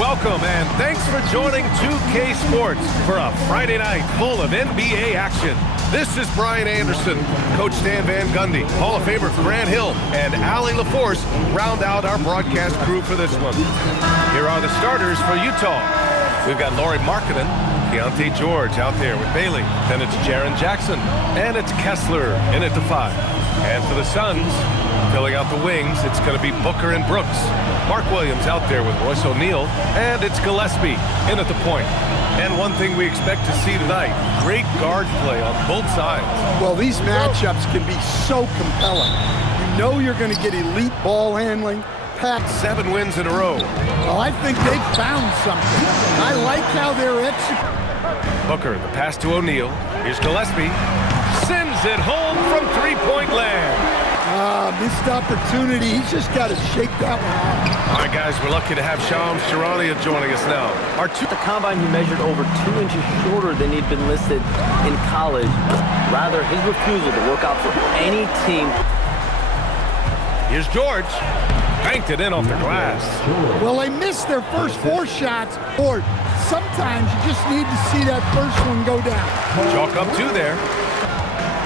Welcome and thanks for joining 2K Sports for a Friday night full of NBA action. This is Brian Anderson, Coach Stan Van Gundy, Hall of Famer Grant Hill, and Allie LaForce round out our broadcast crew for this one. Here are the starters for Utah. We've got Lauri Markkanen, Keontae George out there with Bailey. Then it's Jaren Jackson, and it's Kessler in at the 5. And for the Suns, filling out the wings, it's going to be Booker and Brooks. Mark Williams out there with Royce O'Neal, and it's Gillespie in at the point. And one thing we expect to see tonight, great guard play on both sides. Well, these matchups can be so compelling. You know you're going to get elite ball handling. 7 wins in a row. Well, I think they've found something. I like how they're executing. Booker, the pass to O'Neal. Here's Gillespie. Sends it home from three-point land. Missed opportunity. He's just got to shake that one off. All right, guys, we're lucky to have Shams Charania joining us now. At the combine, he measured over 2 inches shorter than he'd been listed in college. Rather, his refusal to work out for any team. Here's George. Banked it in off the glass. Well, they missed their first 4 shots. Or sometimes you just need to see that first one go down. Chalk up 2 there.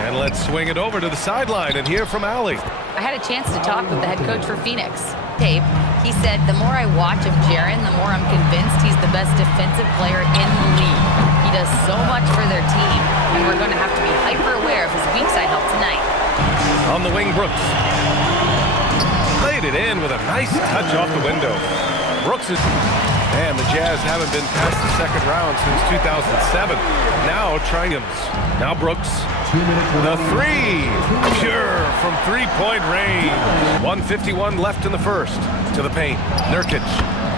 And let's swing it over to the sideline and hear from Allie. I had a chance to talk with the head coach for Phoenix, Tape. He said, the more I watch of Jaren, the more I'm convinced he's the best defensive player in the league. He does so much for their team, and we're going to have to be hyper aware of his weak side help tonight. On the wing, Brooks. Laid it in with a nice touch off the window. Brooks is... And the Jazz haven't been past the second round since 2007. Now Triumphs. Now Brooks. The 3. Pure from three-point range. 1:51 left in the first. To the paint. Nurkic.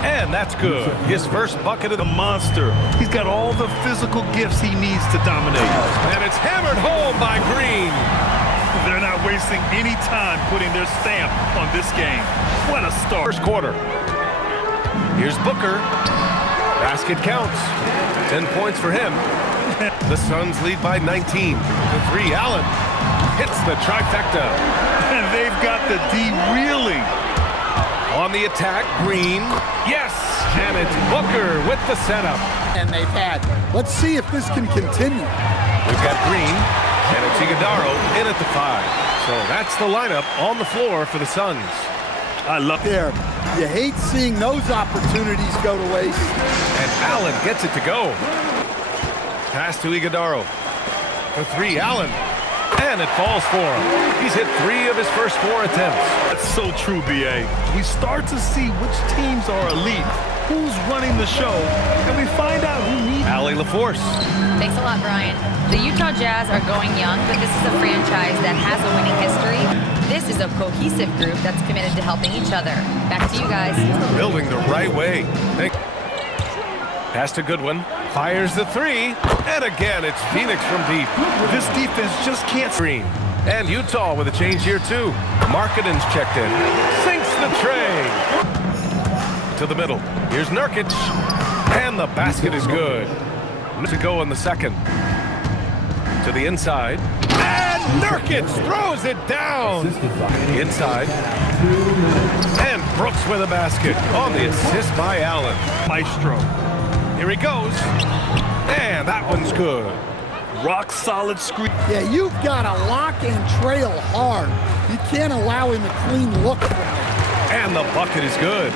And that's good. His first bucket of the monster. He's got all the physical gifts he needs to dominate. And it's hammered home by Green. They're not wasting any time putting their stamp on this game. What a start. First quarter. Here's Booker. Basket counts. 10 points for him. The Suns lead by 19. The 3, Allen. Hits the trifecta. And they've got the D reeling. On the attack, Green. Yes! And it's Booker with the setup. And they've had. Let's see if this can continue. We've got Green. And it's Iguodala in at the 5. So that's the lineup on the floor for the Suns. I love there. You hate seeing those opportunities go to waste. And Allen gets it to go. Pass to Iguodala. For 3, Allen. And it falls for him. He's hit 3 of his first 4 attempts. That's so true, B.A. We start to see which teams are elite, who's running the show, and we find out who needs... Allie LaForce. Thanks a lot, Brian. The Utah Jazz are going young, but this is a franchise that has a winning history. This is a cohesive group that's committed to helping each other. Back to you guys. Building the right way. Pass to Goodwin. Fires the 3. And again, it's Phoenix from deep. This defense just can't... Green. And Utah with a change here, too. Markkanen's checked in. Sinks the tray. To the middle. Here's Nurkic. And the basket is good. To go in the second. To the inside. And Nurkic throws it down. Inside. And Brooks with a basket on the assist by Allen. Maestro. Here he goes. And that one's good. Rock solid screen. Yeah, you've got to lock and trail hard. You can't allow him a clean look from there. And the bucket is good.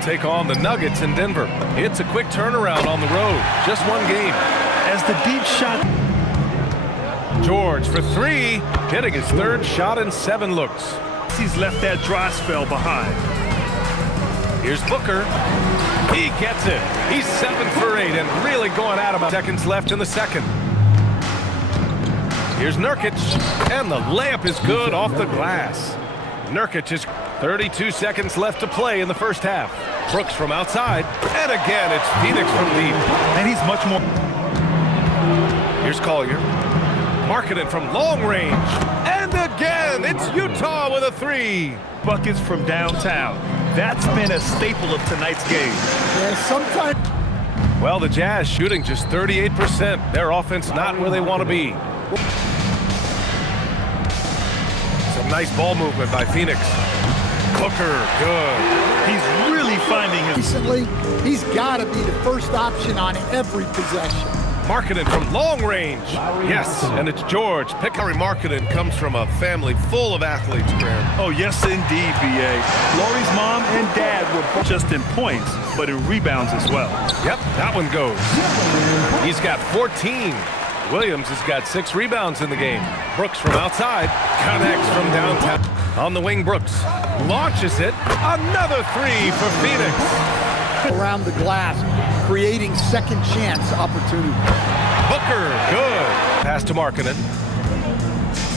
Take on the Nuggets in Denver. It's a quick turnaround on the road. Just one game. As the deep shot. George for 3. Hitting his 3rd shot in 7 looks. He's left that dry spell behind. Here's Booker. He gets it. He's 7 for 8 and really going at him. Seconds left in the second. Here's Nurkic. And the layup is good off the glass. Nurkic is 32 seconds left to play in the first half. Brooks from outside. And again, it's Phoenix from deep. And he's much more. Here's Collier. Markkanen from long range. And again, it's Utah with a 3. Buckets from downtown. That's been a staple of tonight's game. Yeah, sometimes. Well, the Jazz shooting just 38%. Their offense not where they want to be. Some nice ball movement by Phoenix. Booker, good. He's really finding his... Recently, he's got to be the first option on every possession. Markkanen from long range. Yes, and it's George. Larry Markkanen comes from a family full of athletes, Grant. Oh, yes, indeed, B.A. Laurie's mom and dad were both just in points, but in rebounds as well. Yep, that one goes. He's got 14. Williams has got 6 rebounds in the game. Brooks from outside, connects from downtown. On the wing, Brooks launches it. Another 3 for Phoenix. Around the glass, creating second chance opportunity. Booker, good. Pass to Markkanen.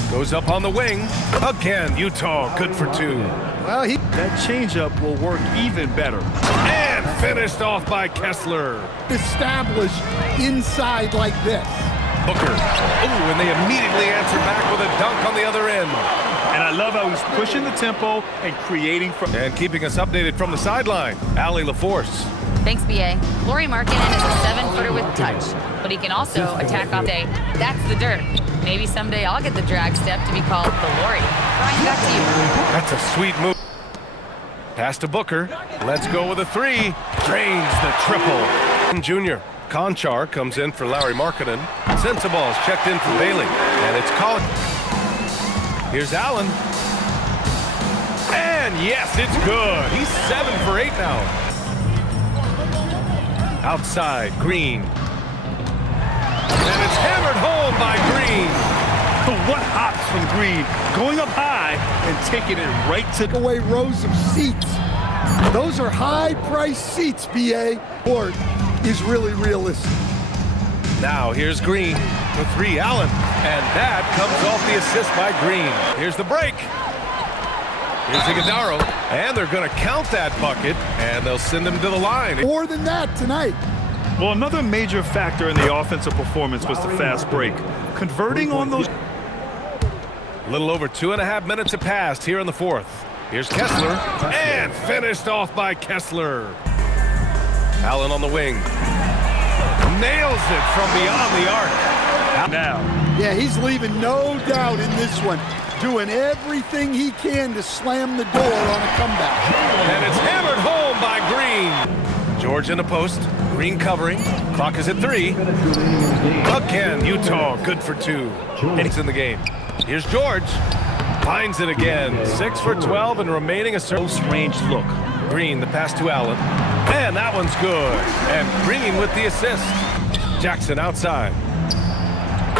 Goes up on the wing. Again, Utah, good for 2. Well, That changeup will work even better. And finished off by Kessler. established inside like this. Booker. Ooh, and they immediately answer back with a dunk on the other end. And I love how he's pushing the tempo and creating from... And keeping us updated from the sideline, Allie LaForce. Thanks, B.A. Laurie Markkanen is a 7-footer with touch, but he can also attack off day. That's the dirt. Maybe someday I'll get the drag step to be called the Laurie. Brian, back to you. That's a sweet move. Pass to Booker. Let's go with a 3. Drains the triple. Junior. Conchar comes in for Larry Markkanen. Sensaball's checked in for Bailey. And it's Colin. Here's Allen. And yes, it's good. He's 7 for 8 now. Outside, Green. And it's hammered home by Green. What hops from Green, going up high and taking it right to... Away rows of seats. Those are high-priced seats, BA. Or is really realistic. Now here's Green for 3, Allen. And that comes off the assist by Green. Here's the break. Here's Iguodaro. And they're going to count that bucket, and they'll send him to the line. More than that tonight. Well, another major factor in the offensive performance was the fast break. Converting on those... A little over 2.5 minutes have passed here in the 4th. Here's Kessler, and finished off by Kessler. Allen on the wing. Nails it from beyond the arc. Now. Yeah, he's leaving no doubt in this one. Doing everything he can to slam the door on a comeback. And it's hammered home by Green. George in the post. Green covering. Clock is at 3. Again, Utah good for 2. And he's in the game. Here's George. Finds it again. 6 for 12 and remaining a close range look. Green, the pass to Allen. And that one's good. And Green with the assist. Jackson outside.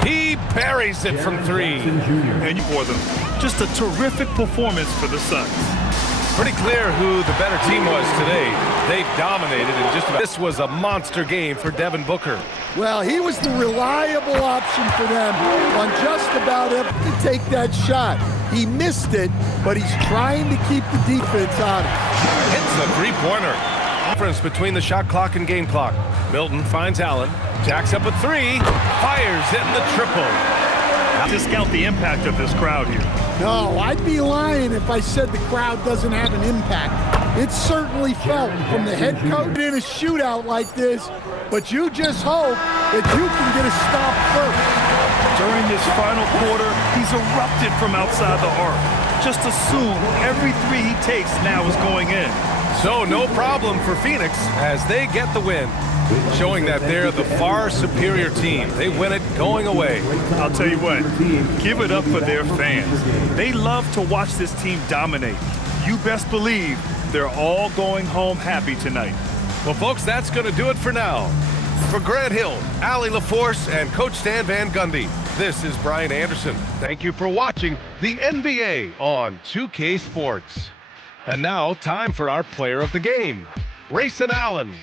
He buries it from 3. And for them, just a terrific performance for the Suns. Pretty clear who the better team was today. They dominated in just about... This was a monster game for Devin Booker. Well, he was the reliable option for them on just about every to take that shot. He missed it, but he's trying to keep the defense honest. Hits a 3-pointer. Difference between the shot clock and game clock. Milton finds Allen. Jacks up a 3. Fires in the triple. Discount the impact of this crowd here. No, I'd be lying if I said the crowd doesn't have an impact. It's certainly felt from the head coach in a shootout like this, but you just hope that you can get a stop first. During this final quarter, he's erupted from outside the arc. Just assume every 3 he takes now is going in. So no problem for Phoenix as they get the win, showing that they're the far superior team. They win it going away. I'll tell you what, give it up for their fans. They love to watch this team dominate. You best believe they're all going home happy tonight. Well, folks, that's going to do it for now. For Grant Hill, Allie LaForce, and Coach Stan Van Gundy, this is Brian Anderson. Thank you for watching the NBA on 2K Sports. And now, time for our player of the game, Grayson Allen.